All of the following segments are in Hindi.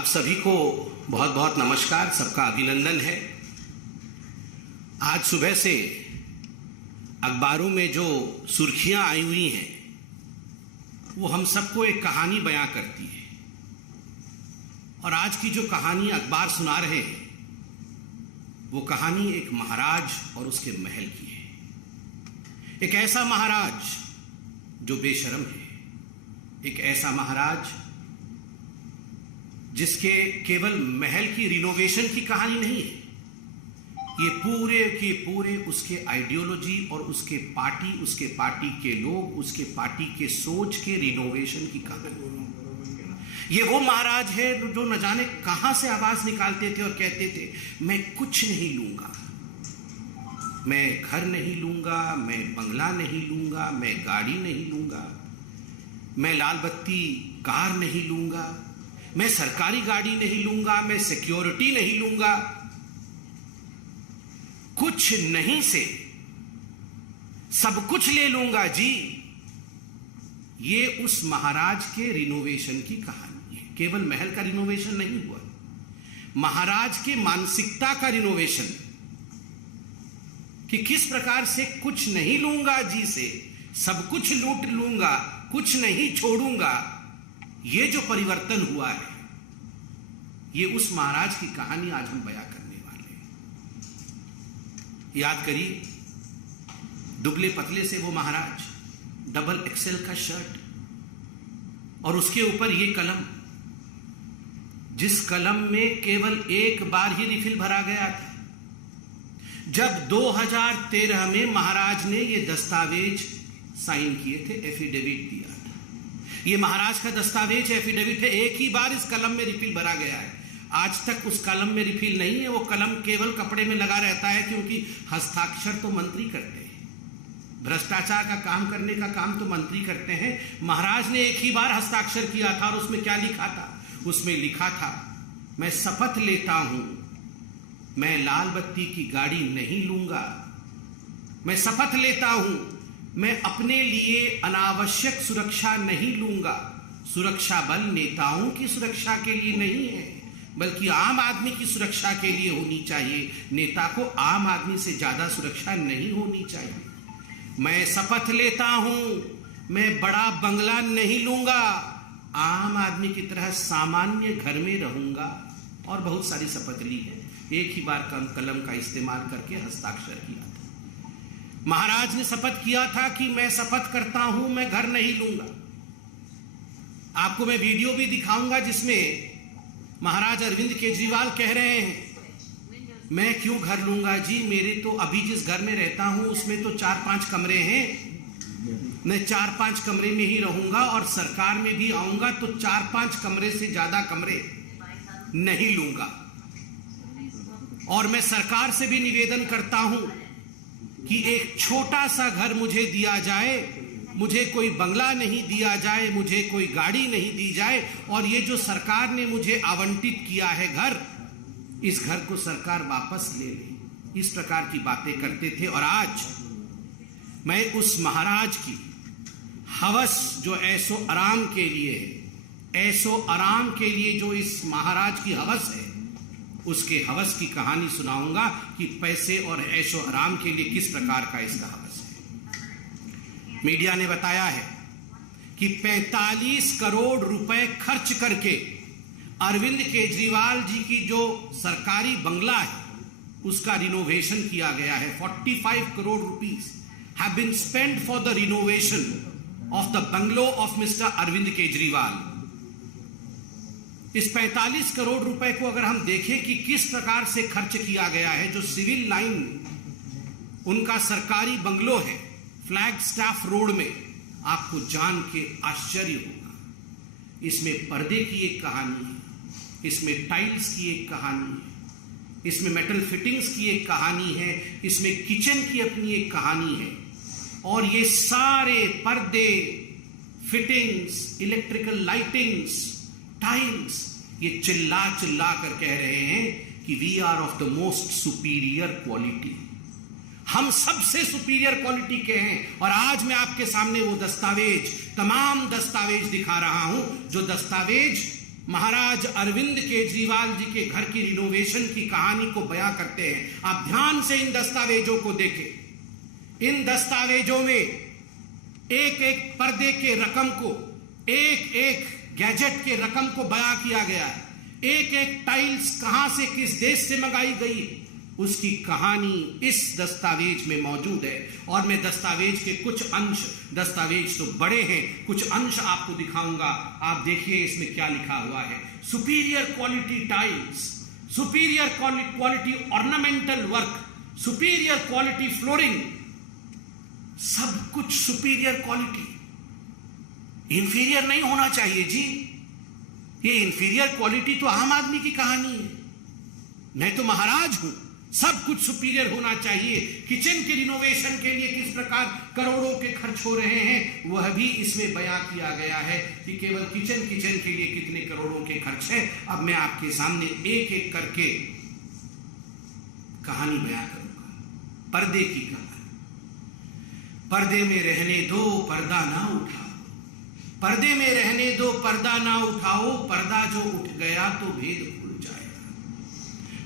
आप सभी को बहुत बहुत नमस्कार, सबका अभिनंदन है। आज सुबह से अखबारों में जो सुर्खियां आई हुई हैं वो हम सबको एक कहानी बयां करती है। और आज की जो कहानी अखबार सुना रहे हैं वो कहानी एक महाराज और उसके महल की है। एक ऐसा महाराज जो बेशर्म है, एक ऐसा महाराज जिसके केवल महल की रिनोवेशन की कहानी नहीं है, ये पूरे के पूरे उसके आइडियोलॉजी और उसके पार्टी के लोग, उसके पार्टी के सोच के रिनोवेशन की कहानी। ये वो महाराज है जो न जाने कहां से आवाज निकालते थे और कहते थे, मैं कुछ नहीं लूंगा, मैं घर नहीं लूंगा, मैं बंगला नहीं लूंगा, मैं गाड़ी नहीं लूंगा, मैं लाल बत्ती कार नहीं लूंगा, मैं सरकारी गाड़ी नहीं लूंगा, मैं सिक्योरिटी नहीं लूंगा। कुछ नहीं से सब कुछ ले लूंगा जी। ये उस महाराज के रिनोवेशन की कहानी है। केवल महल का रिनोवेशन नहीं हुआ, महाराज के मानसिकता का रिनोवेशन, कि किस प्रकार से कुछ नहीं लूंगा जी से सब कुछ लूट लूंगा, कुछ नहीं छोड़ूंगा। ये जो परिवर्तन हुआ है, ये उस महाराज की कहानी आज हम बयां करने वाले हैं। याद करिए, दुबले पतले से वो महाराज, डबल एक्सेल का शर्ट और उसके ऊपर ये कलम, जिस कलम में केवल एक बार ही रिफिल भरा गया था। जब 2013 में महाराज ने ये दस्तावेज साइन किए थे, एफिडेविट दिया था। ये महाराज का दस्तावेज एफिडेविट है, एक ही बार इस कलम में रिफिल भरा गया है। आज तक उस कलम में रिफिल नहीं है। वो कलम केवल कपड़े में लगा रहता है, क्योंकि हस्ताक्षर तो मंत्री करते हैं। भ्रष्टाचार का काम करने का काम तो मंत्री करते हैं। महाराज ने एक ही बार हस्ताक्षर किया था और उसमें क्या लिखा था? उसमें लिखा था, मैं शपथ लेता हूं, मैं लाल बत्ती की गाड़ी नहीं लूंगा। मैं शपथ लेता हूं, मैं अपने लिए अनावश्यक सुरक्षा नहीं लूंगा। सुरक्षा बल नेताओं की सुरक्षा के लिए नहीं है, बल्कि आम आदमी की सुरक्षा के लिए होनी चाहिए। नेता को आम आदमी से ज्यादा सुरक्षा नहीं होनी चाहिए। मैं शपथ लेता हूं, मैं बड़ा बंगला नहीं लूंगा, आम आदमी की तरह सामान्य घर में रहूंगा। और बहुत सारी शपथ ली है। एक ही बार कलम का इस्तेमाल करके हस्ताक्षर किया था। महाराज ने शपथ किया था कि मैं शपथ करता हूं, मैं घर नहीं लूंगा। आपको मैं वीडियो भी दिखाऊंगा जिसमें महाराज अरविंद केजरीवाल कह रहे हैं, मैं क्यों घर लूंगा जी, मेरे तो अभी जिस घर में रहता हूं उसमें तो 4-5 कमरे हैं। मैं 4-5 कमरे में ही रहूंगा और सरकार में भी आऊंगा तो 4-5 कमरे से ज्यादा कमरे नहीं लूंगा। और मैं सरकार से भी निवेदन करता हूं कि एक छोटा सा घर मुझे दिया जाए, मुझे कोई बंगला नहीं दिया जाए, मुझे कोई गाड़ी नहीं दी जाए। और ये जो सरकार ने मुझे आवंटित किया है घर, इस घर को सरकार वापस ले ले। इस प्रकार की बातें करते थे। और आज मैं उस महाराज की हवस जो ऐसो आराम के लिए है, ऐसो आराम के लिए जो इस महाराज की हवस है, उसके हवस की कहानी सुनाऊंगा कि पैसे और ऐशो आराम के लिए किस प्रकार का इसका हवस है। मीडिया ने बताया है कि 45 करोड़ रुपए खर्च करके अरविंद केजरीवाल जी की जो सरकारी बंगला है उसका रिनोवेशन किया गया है। 45 crore rupees have been spent for the renovation of the bungalow of mister Arvind Kejriwal. इस 45 करोड़ रुपए को अगर हम देखें कि किस प्रकार से खर्च किया गया है, जो सिविल लाइन उनका सरकारी बंगलो है फ्लैग स्टाफ रोड में, आपको जान के आश्चर्य होगा। इसमें पर्दे की एक कहानी है, इसमें टाइल्स की एक कहानी है, इसमें मेटल फिटिंग्स की एक कहानी है, इसमें किचन की अपनी एक कहानी है। और ये सारे पर्दे, फिटिंग्स, इलेक्ट्रिकल लाइटिंग्स, टाइल्स, ये चिल्ला चिल्ला कर कह रहे हैं कि we are of the most superior quality, हम सबसे सुपीरियर क्वालिटी के हैं। और आज मैं आपके सामने वो दस्तावेज, तमाम दस्तावेज दिखा रहा हूं, जो दस्तावेज महाराज अरविंद केजरीवाल जी के घर की रिनोवेशन की कहानी को बयां करते हैं। आप ध्यान से इन दस्तावेजों को देखें। इन दस्तावेजों में एक एक पर्दे के रकम को, एक एक गैजेट के रकम को बयां किया गया है। एक एक टाइल्स कहां से, किस देश से मंगाई गई, उसकी कहानी इस दस्तावेज में मौजूद है। और मैं दस्तावेज के कुछ अंश, दस्तावेज तो बड़े हैं, कुछ अंश आपको दिखाऊंगा। आप देखिए इसमें क्या लिखा हुआ है। Superior quality tiles, superior quality ornamental work, superior quality flooring, सब कुछ सुपीरियर क्वालिटी। इंफीरियर नहीं होना चाहिए जी। ये इंफीरियर क्वालिटी तो आम आदमी की कहानी है। मैं तो महाराज हूं, सब कुछ सुपीरियर होना चाहिए। किचन के रिनोवेशन के लिए किस प्रकार करोड़ों के खर्च हो रहे हैं, वह भी इसमें बयां किया गया है कि केवल किचन के लिए कितने करोड़ों के खर्च है। अब मैं आपके सामने एक एक करके कहानी बयां करूंगा। पर्दे की कहानी। पर्दे में रहने दो, पर्दा ना उठाओ। पर्दे में रहने दो, पर्दा ना उठाओ। पर्दा जो उठ गया तो भेद खुल जाएगा।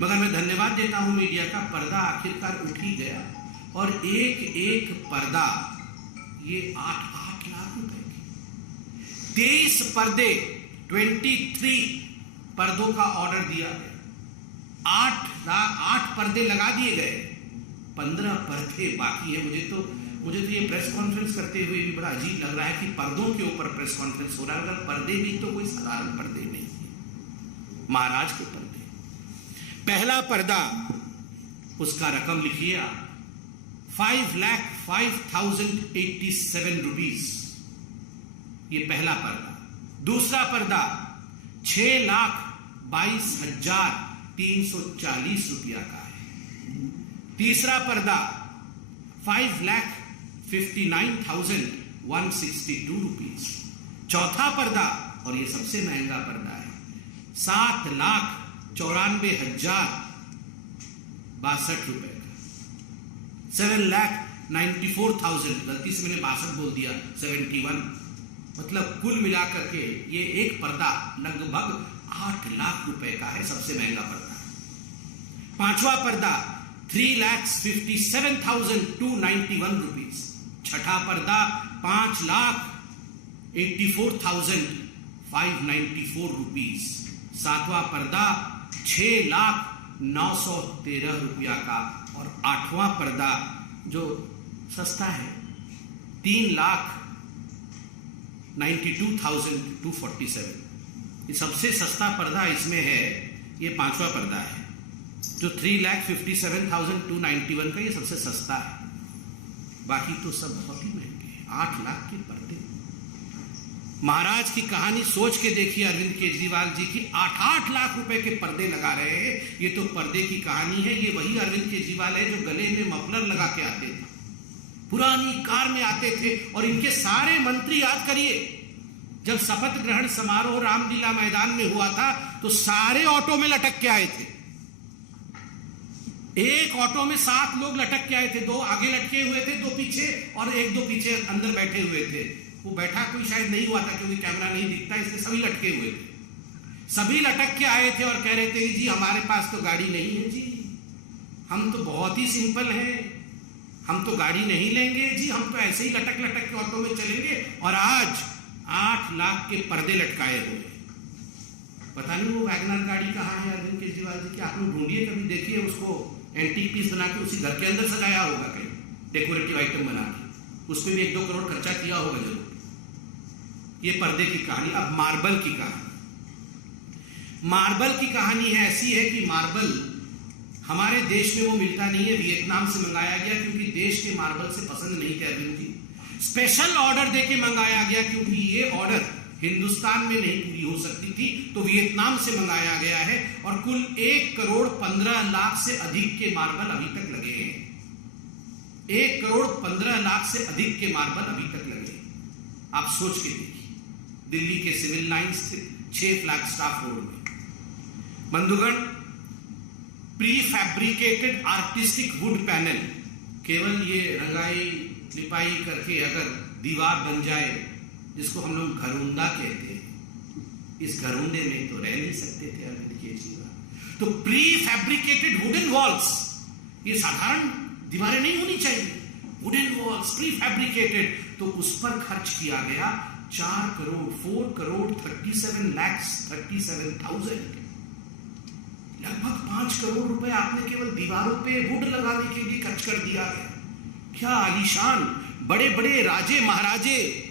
मगर मैं धन्यवाद देता हूं मीडिया का, पर्दा आखिरकार उठ ही गया। और एक एक पर्दा ये 8-8 लाख रुपए के 23 पर्दे, 23 पर्दों का ऑर्डर दिया गया। 8 पर्दे लगा दिए गए, 15 पर्दे बाकी है। मुझे तो ये प्रेस कॉन्फ्रेंस करते हुए भी बड़ा अजीब लग रहा है कि पर्दों के ऊपर प्रेस कॉन्फ्रेंस हो रहा है। अगर पर्दे भी तो कोई साधारण पर्दे नहीं है, महाराज के पर्दे। पहला पर्दा, उसका रकम लिखिए आप, 5,05,087 रुपीज, ये पहला पर्दा। दूसरा पर्दा 6,22,340 रुपया का है। तीसरा पर्दा 5,59,162 रुपीज। चौथा पर्दा, और ये सबसे महंगा पर्दा है, 7,94,062 रुपए का। 7,94,000, गलती से मैंने 62 बोल दिया, 71, मतलब कुल मिलाकर के ये एक पर्दा लगभग 8 लाख रुपए का है, सबसे महंगा पर्दा। पांचवा पर्दा 3,57,291 रुपीज। छठा पर्दा 5,84,594 रुपीज। सातवां पर्दा 6,09,13 रुपया का। और आठवां पर्दा जो सस्ता है 3,92,247। ये सबसे सस्ता पर्दा इसमें है, ये पांचवा पर्दा है जो 3,57,291 का, ये सबसे सस्ता है। बाकी तो सब बहुत ही महंगे हैं। 8 लाख के पर्दे। महाराज की कहानी सोच के देखिए, अरविंद केजरीवाल जी की 8-8 लाख रुपए के पर्दे लगा रहे हैं। ये तो पर्दे की कहानी है। ये वही अरविंद केजरीवाल है जो गले में मफलर लगा के आते थे, पुरानी कार में आते थे। और इनके सारे मंत्री, याद करिए, जब शपथ ग्रहण समारोह रामलीला मैदान में हुआ था तो सारे ऑटो में लटक के आए थे। एक ऑटो में 7 लोग लटक के आए थे, 2 आगे लटके हुए थे, 2 पीछे, और 1-2 पीछे अंदर बैठे हुए थे। वो बैठा कोई शायद नहीं हुआ था क्योंकि कैमरा नहीं दिखता, इसलिए सभी लटके हुए थे। सभी लटक के आए थे और कह रहे थे जी हमारे पास तो गाड़ी नहीं है जी, हम तो बहुत ही सिंपल हैं, हम तो गाड़ी नहीं लेंगे जी, हम तो ऐसे ही लटक लटक के ऑटो में चलेंगे। और आज 8 लाख के पर्दे लटकाए हुए। पता नहीं वो वैगनर गाड़ी कहाँ है अरविंद केजरीवाल जी की, आप लोग ढूंढिए, कभी देखिए उसको। एंटीक पीस बना के उसी घर के अंदर सजाया होगा कहीं, डेकोरेटिव आइटम बना के, उसमें भी 1-2 करोड़ खर्चा किया होगा जरूर। ये पर्दे की कहानी। अब मार्बल की कहानी। मार्बल की कहानी है ऐसी है कि मार्बल हमारे देश में वो मिलता नहीं है, वियतनाम से मंगाया गया क्योंकि देश के मार्बल से पसंद नहीं थे अरविंद जी। स्पेशल ऑर्डर देके मंगाया गया क्योंकि ये ऑर्डर हिंदुस्तान में नहीं पूरी हो सकती थी, तो वियतनाम से मंगाया गया है। और कुल 1,15,00,000 से अधिक के मार्बल अभी तक लगे हैं। 1,15,00,000 से अधिक के मार्बल अभी तक लगे हैं। आप सोच के देखिए, दिल्ली के सिविल लाइंस स्थित 6 फ्लैगस्टाफ रोड में। बंधुगण, prefabricated artistic wood panel, केवल ये रंगाई लिपाई करके अगर दीवार बन जाए, जिसको हम लोग घरौंदा कहते हैं, इस घरोंदे में तो रह नहीं सकते थे अरविंद केजरीवाल। तो प्री फैब्रिकेटेड वुडन वॉल्स, ये साधारण दीवारें नहीं होनी चाहिए, वुडन वॉल्स प्री फैब्रिकेटेड, तो उस पर खर्च किया गया 4 करोड़ 37,37,000, लगभग 5 करोड़ रुपए आपने केवल दीवारों पे वुड लगाने के लिए खर्च कर दिया है। क्या आलीशान बड़े बड़े राजे महाराजे,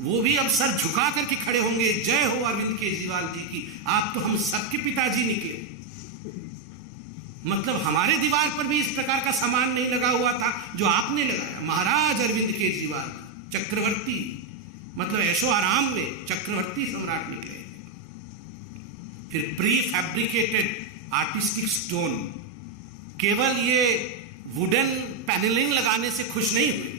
वो भी अब सर झुका करके खड़े होंगे, जय हो अरविंद केजरीवाल जी की, आप तो हम सबके पिताजी निकले। मतलब हमारे दीवार पर भी इस प्रकार का सामान नहीं लगा हुआ था जो आपने लगाया। महाराज अरविंद केजरीवाल चक्रवर्ती, मतलब ऐशो आराम में चक्रवर्ती सम्राट निकले। फिर प्री फैब्रिकेटेड आर्टिस्टिक स्टोन, केवल ये वुडन पैनलिंग लगाने से खुश नहीं हुए,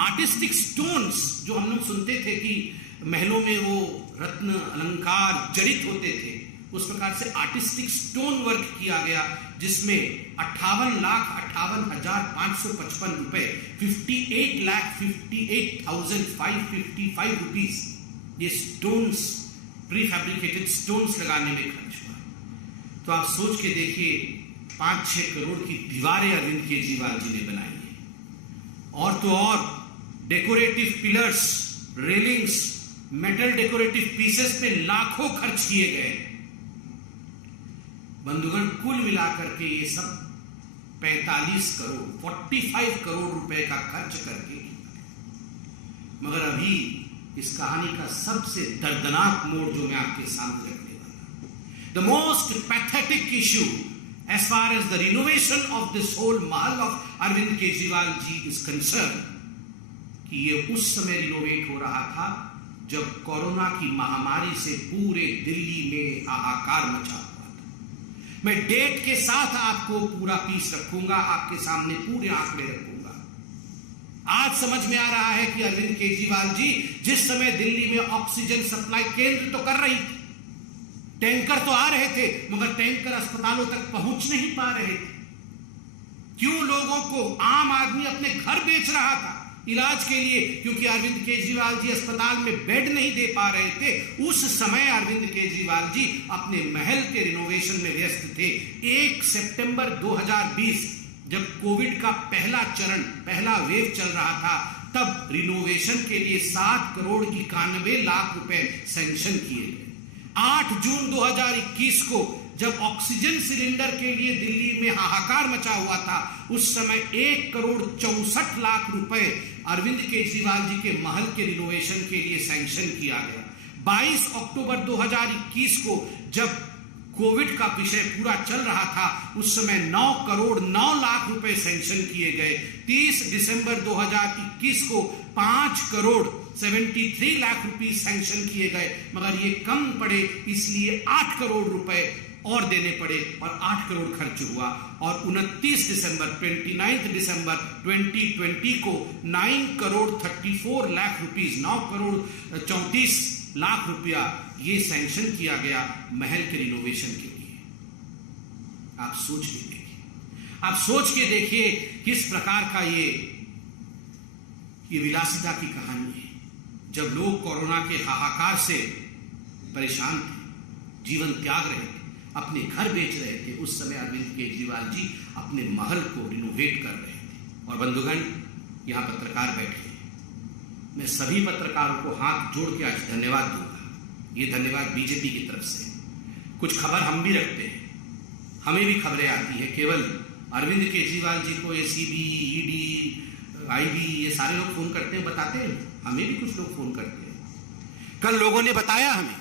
आर्टिस्टिक स्टोन्स जो हम लोग सुनते थे कि महलों में वो रत्न अलंकार जड़ित होते थे, उस प्रकार से आर्टिस्टिक स्टोन वर्क किया गया, जिसमें 58,58,555 रुपए, 58,58,555 रुपीज ये स्टोन्स, प्री फैब्रिकेटेड स्टोन्स लगाने में खर्च हुआ। तो आप सोच के देखिए, 5-6 करोड़ की दीवारें अरविंद केजरीवाल जी ने बनाई है। और तो और decorative pillars, railings, metal decorative pieces पे लाखों खर्च किए गए। बंधुगण, कुल मिलाकर के ये सब 45 करोड़ रुपए का खर्च करके, मगर अभी इस कहानी का सबसे दर्दनाक मोड़ जो मैं आपके सामने रखने वाला, the most pathetic issue as far as the renovation of this whole महल of Arvind Kejriwal ji is concerned, कि ये उस समय रिनोवेट हो रहा था जब कोरोना की महामारी से पूरे दिल्ली में हाहाकार मचा हुआ था। मैं डेट के साथ आपको पूरा पीस रखूंगा, आपके सामने पूरे आंकड़े रखूंगा। आज समझ में आ रहा है कि अरविंद केजरीवाल जी जिस समय दिल्ली में ऑक्सीजन सप्लाई केंद्र तो कर रही थी, टैंकर तो आ रहे थे, मगर टैंकर अस्पतालों तक पहुंच नहीं पा रहे थे। क्यों? लोगों को, आम आदमी अपने घर बेच रहा था इलाज के लिए, क्योंकि अरविंद केजरीवाल जी अस्पताल में बेड नहीं दे पा रहे थे। उस समय अरविंद केजरीवाल जी अपने महल के रिनोवेशन में व्यस्त थे। 1 सितंबर 2020 जब कोविड का पहला चरण, पहला वेव चल रहा था, तब रिनोवेशन के लिए 7 करोड़ 91 लाख रुपए सैंक्शन किए गए। 8 जून 2021 को जब ऑक्सीजन सिलेंडर के लिए दिल्ली में हाहाकार मचा हुआ था, उस समय 1 करोड़ 64 लाख रुपए अरविंद केजरीवाल जी के महल के रिनोवेशन के लिए सैंक्शन किया गया। 22 अक्टूबर 2021 को जब कोविड का विषय पूरा चल रहा था, उस समय 9 करोड़ 9 लाख रुपए सैंक्शन किए गए। 30 दिसंबर 2021 को 5 करोड़ 73 लाख रुपए सैंक्शन किए गए, मगर ये कम पड़े, इसलिए 8 करोड़ रुपए और देने पड़े और 8 करोड़ खर्च हुआ। और 29 दिसंबर 2020 को 9 करोड़ 34 लाख रुपीस, 9 करोड़ 34 लाख रुपया ये सैंक्शन किया गया महल के रिनोवेशन के लिए। आप सोच के देखिए, आप सोच के देखिए किस प्रकार का ये विलासिता की कहानी है। जब लोग कोरोना के हाहाकार से परेशान थे, जीवन त्याग रहे थे, अपने घर बेच रहे थे, उस समय अरविंद केजरीवाल जी अपने महल को रिनोवेट कर रहे थे। और बंधुगण, यहां पत्रकार बैठे हैं, मैं सभी पत्रकारों को हाथ जोड़ के आज धन्यवाद दूंगा। ये धन्यवाद बीजेपी की तरफ से। कुछ खबर हम भी रखते हैं, हमें भी खबरें आती है, केवल अरविंद केजरीवाल जी को एसीबी, ईडी, आईबी ये सारे लोग फोन करते हैं, बताते हैं, हमें भी कुछ लोग फोन करते हैं। कल लोगों ने बताया हमें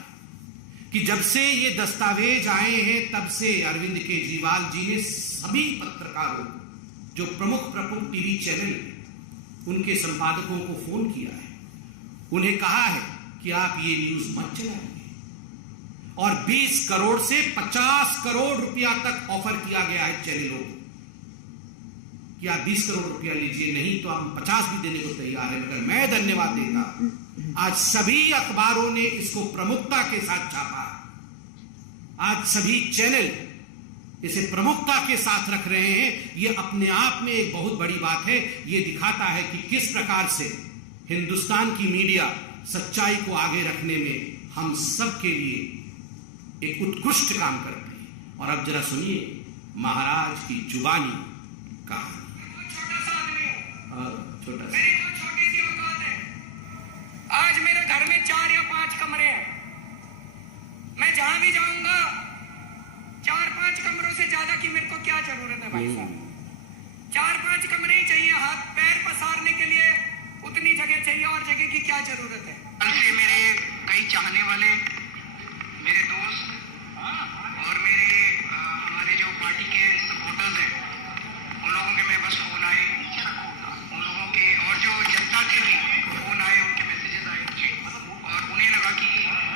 कि जब से ये दस्तावेज आए हैं, तब से अरविंद केजरीवाल जी ने सभी पत्रकारों को, जो प्रमुख टीवी चैनल, उनके संपादकों को फोन किया है, उन्हें कहा है कि आप ये न्यूज मत चलाइए। और 20 करोड़ से 50 करोड़ रुपया तक ऑफर किया गया है चैनलों को कि आप 20 करोड़ रुपया लीजिए, नहीं तो हम 50 भी देने को तैयार है। मगर मैं धन्यवाद देता, आज सभी अखबारों ने इसको प्रमुखता के साथ छापा। आज सभी चैनल इसे प्रमुखता के साथ रख रहे हैं। ये अपने आप में एक बहुत बड़ी बात है। ये दिखाता है कि किस प्रकार से हिंदुस्तान की मीडिया सच्चाई को आगे रखने में हम सब के लिए एक उत्कृष्ट काम करते हैं। और अब जरा सुनिए महाराज की जुबानी कहानी। छोटा सा आदमी हूं और छोटा सा, मेरी बहुत छोटी सी औकात है। आज मेरे घर में 4 या 5 कमरे हैं। मैं जहां भी जाऊंगा 4-5 कमरों से ज्यादा की मेरे को क्या जरूरत है भाई साहब? 4-5 कमरे ही चाहिए। हाथ पैर पसारने के लिए उतनी जगह चाहिए, और जगह की क्या जरूरत है? कल से मेरे कई चाहने वाले, मेरे दोस्त और मेरे हमारे जो पार्टी के सपोर्टर्स हैं, उन लोगों के मेरे पास फोन आए, उन लोगों के और जो जनता के भी फोन आए, उनके मैसेजेस आए और उन्हें लगा कि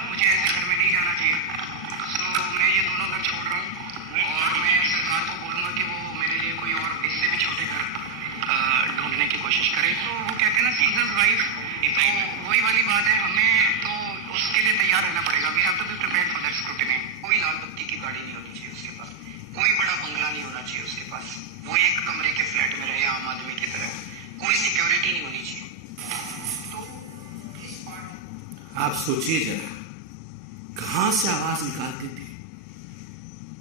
मुझे ऐसे घर में नहीं जाना चाहिए। सो मैं ये दोनों घर छोड़ रहा हूँ और मैं सरकार को बोलूँगा कि वो मेरे लिए कोई और इससे भी छोटे घर ढूंढने की कोशिश करे। तो वो कहते हैं ना सीजन्स वाइज, तो वही वाली बात है, हमें तो उसके लिए तैयार रहना पड़ेगा। We have to be prepared for that scrutiny. कोई लाल बत्ती की गाड़ी नहीं होनी चाहिए उसके पास, कोई बड़ा बंगला नहीं होना चाहिए उसके पास, वो एक कमरे के फ्लैट में रहे आम आदमी की तरह, कोई सिक्योरिटी नहीं होनी चाहिए। तो आप सोचिए जरा कहां से आवाज निकालते थे।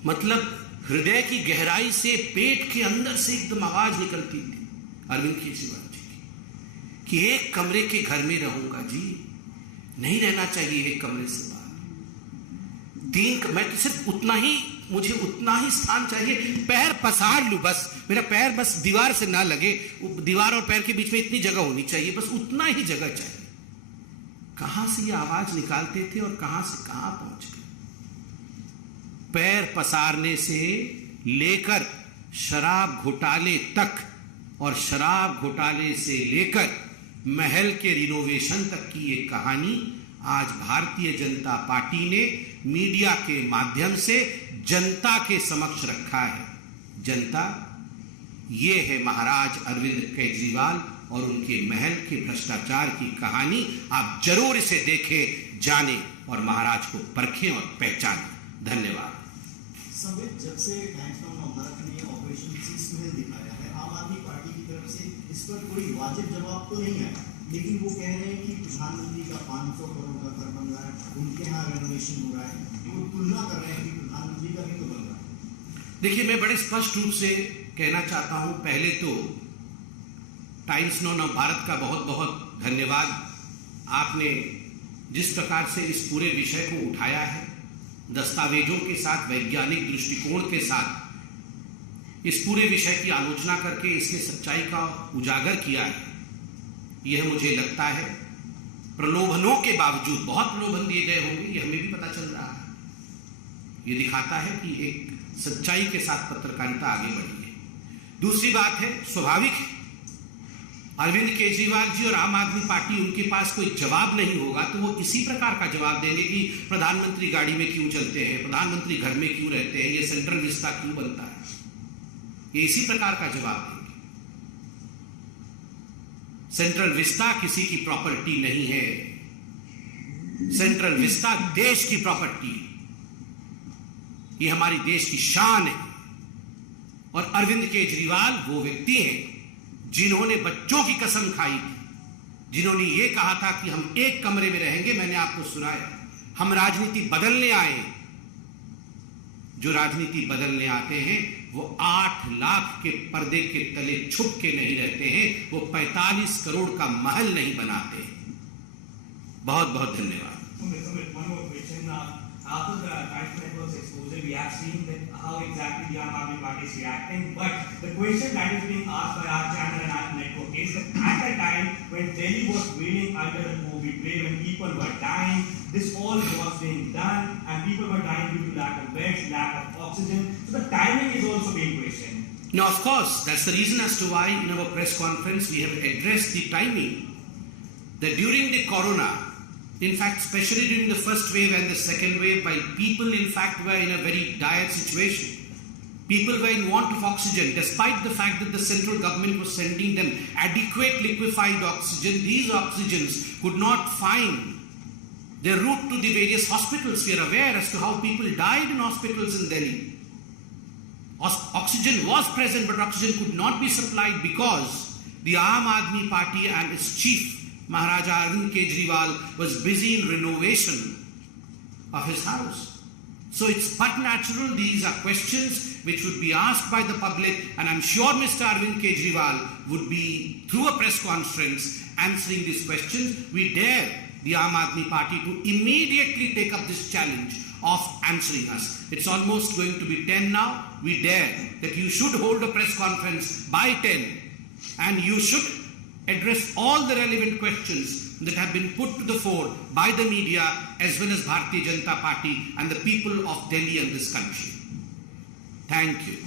मतलब हृदय की गहराई से, पेट के अंदर से एकदम आवाज निकलती थी अरविंद केजरीवाल जी की कि एक कमरे के घर में रहूंगा जी, नहीं रहना चाहिए एक कमरे से बाहर। मैं तो सिर्फ उतना ही, मुझे उतना ही स्थान चाहिए, पैर पसार लूं बस, मेरा पैर बस दीवार से ना लगे, दीवार और पैर के बीच में इतनी जगह होनी चाहिए, बस उतना ही जगह चाहिए। कहां से ये आवाज निकालते थे और कहां से कहां पहुंच गए। पैर पसारने से लेकर शराब घोटाले तक और शराब घोटाले से लेकर महल के रिनोवेशन तक की ये कहानी आज भारतीय जनता पार्टी ने मीडिया के माध्यम से जनता के समक्ष रखा है। जनता, ये है महाराज अरविंद केजरीवाल और उनके महल के भ्रष्टाचार की कहानी। आप जरूर इसे देखें, जानें और महाराज को परखें और पहचानें। धन्यवाद। जब से टाइम्स ऑफ भारत ने ऑपरेशन शीशमहल दिखाया है, आम आदमी पार्टी की तरफ से इस पर कोई वाजिब जवाब तो नहीं आया, लेकिन वो कह रहे हैं कि प्रधानमंत्री का 500 करोड़ का घर बन रहा है, उनके यहाँ रेनोवेशन हो रहा है, वो तुलना कर रहे हैं कि प्रधानमंत्री का भी तो बन रहा है। देखिए, मैं बड़े स्पष्ट रूप से कहना चाहता हूं, पहले तो टाइम्स नव भारत का बहुत बहुत धन्यवाद। आपने जिस प्रकार से इस पूरे विषय को उठाया है, दस्तावेजों के साथ, वैज्ञानिक दृष्टिकोण के साथ इस पूरे विषय की आलोचना करके इसके सच्चाई का उजागर किया है, यह मुझे लगता है प्रलोभनों के बावजूद, बहुत प्रलोभन दिए गए होंगे, यह हमें भी पता चल रहा है। यह दिखाता है कि एक सच्चाई के साथ पत्रकारिता आगे बढ़ी है। दूसरी बात है, स्वाभाविक है अरविंद केजरीवाल जी और आम आदमी पार्टी, उनके पास कोई जवाब नहीं होगा तो वो इसी प्रकार का जवाब देंगे कि प्रधानमंत्री गाड़ी में क्यों चलते हैं, प्रधानमंत्री घर में क्यों रहते हैं, ये सेंट्रल विस्ता क्यों बनता है, ये इसी प्रकार का जवाब देंगे। सेंट्रल विस्ता किसी की प्रॉपर्टी नहीं है, सेंट्रल विस्ता देश की प्रॉपर्टी है, ये हमारी देश की शान है। और अरविंद केजरीवाल वो व्यक्ति हैं जिन्होंने बच्चों की कसम खाई थी, जिन्होंने ये कहा था कि हम एक कमरे में रहेंगे। मैंने आपको सुनाया, हम राजनीति बदलने आए। जो राजनीति बदलने आते हैं वो 8 लाख के पर्दे के तले छुप के नहीं रहते हैं, वो 45 करोड़ का महल नहीं बनाते। बहुत बहुत धन्यवाद। After the Times Network's exposure, we have seen that how exactly the Aam Aadmi Party is reacting. But the question that is being asked by our channel and our network is that at the time when Delhi was reeling under the COVID wave, when people were dying, this all was being done, and people were dying due to lack of beds, lack of oxygen. So the timing is also being questioned. Now, of course, that's the reason as to why in our press conference we have addressed the timing. That during the corona, in fact, especially during the first wave and the second wave, while people in fact were in a very dire situation, people were in want of oxygen, despite the fact that the central government was sending them adequate liquefied oxygen, these oxygens could not find their route to the various hospitals. We are aware as to how people died in hospitals in Delhi. Oxygen was present, but oxygen could not be supplied because the Aam Aadmi Party and its chief Maharaja Arvind Kejriwal was busy in renovation of his house. So it's but natural these are questions which would be asked by the public, and I'm sure Mr. Arvind Kejriwal would be, through a press conference, answering these questions. We dare the Aam Aadmi Party to immediately take up this challenge of answering us. It's almost going to be 10 now. We dare that you should hold a press conference by 10, and you should address all the relevant questions that have been put to the fore by the media as well as Bharatiya Janata Party and the people of Delhi and this country. Thank you.